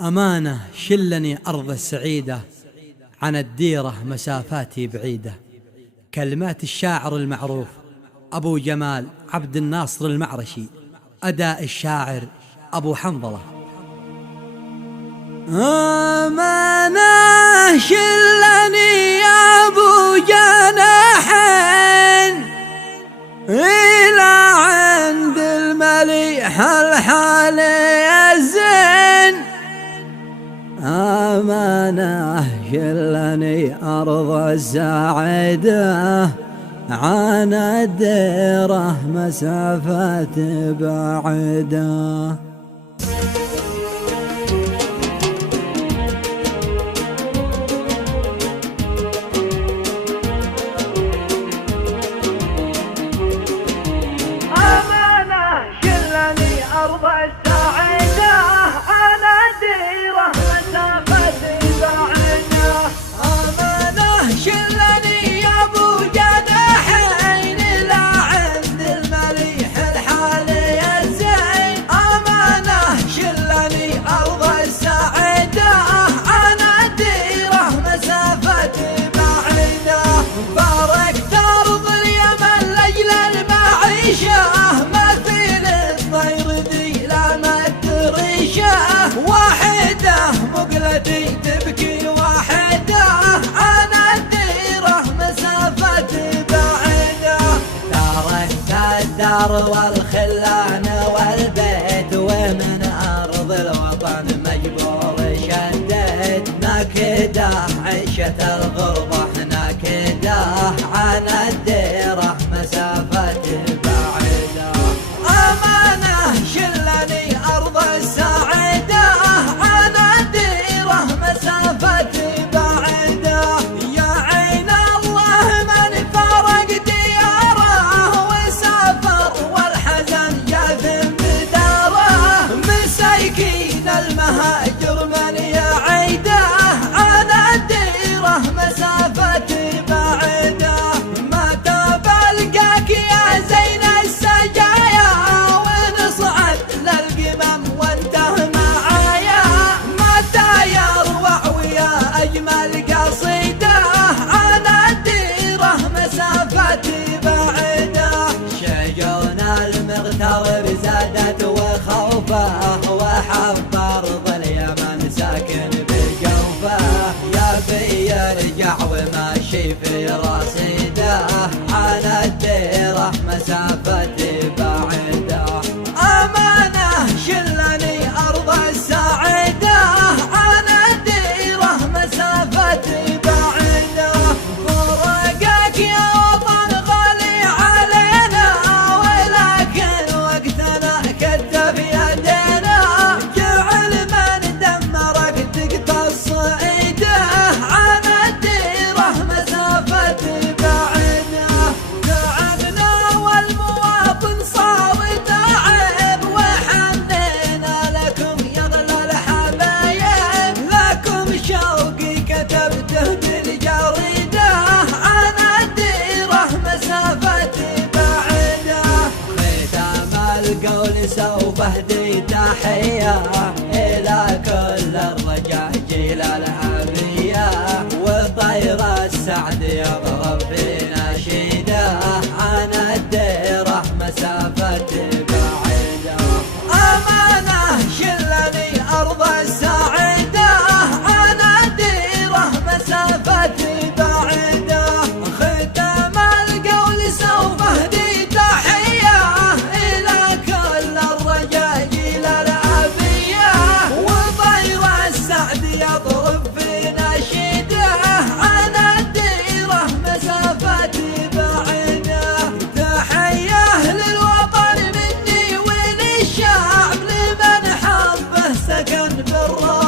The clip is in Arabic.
أمانة شلني أرض السعيدة، عن الديرة مسافاتي بعيدة. كلمات الشاعر المعروف أبو جمال عبد الناصر المعرشي، أداء الشاعر أبو حنظلة. أمانة شلني أبو جناحين إلى عند المليح الحالي الزين. أمانة شلني أرض السعيدة، عن الديرة مسافات بعيدة. أمانة شلني أرض السعيدة، عن الديرة مسافات بعيدة. أمانة شلني أبو جناحين إلى عند المليح الحالي الزين. أمانة شلني أرض السعيدة، عن الديرة مسافات بعيدة. باركت أرض اليمن لأجل المعيشة، مثيل الطير ذي لا مدريشة. واحدة مقلتي تبكي واحدة، عن الديرة مسافة بعيدة. تركت الدار والخلان والبيت، ومن أرض الوطن مجبور شديت. ناكدة عيشة الغربة ناكدة، عن الديرة مسافة بعيدة. أمانة شلني أرض السعيدة، عن الديرة مسافة بعيدة. يا عين الله من فارق دياره وسافر، والحزن ياثم بداره. مساكين المهاجر من يعيده، عن الديرة مسافة بعيدة. ما تبلقاك يا زين السجايا، ونصعد للقمم وانته معايا. متى يروع ويا أجمل قصيدة، عن الديرة مسافة بعيدة. شجون المغترب زادت وخوفه، وحب أرض اليمن ساكن بجوفه. يا بي يرجع وماشي في رصيده، عن الديرة مسافة بعيدة. أمانة شلني أرض السعيدة، عن الديرة مسافة بعيدة. فرقك يا وطن غالي علينا، ولكن وقتنا كتف يدينا. جعل من دمرك تقتص صعيده، عن الديرة مسافة بعيدة. تعبنا والمواطن صار تعب، وحنينا لكم يا اغلى الحبايب. لكم شوقي كتبته بالجريدة، عن الديرة مسافة بعيدة. ختام القول سوف اهدي تحية إلى كل الرجاجيل الأبية، وطير السعد يضرب في نشيده، عن الديرة مسافة بعيدة. أمانة شلني أرض السعيدة، عن الديرة مسافة بعيدة. ختام القول سوف اهدي تحية إلى كل الرجاجيل الأبية، وطير السعد يضرب في نشيده، عن الديرة مسافة بعيدة. تحية للوطن مني وللشعب، لمن حبه سكن بالراحة.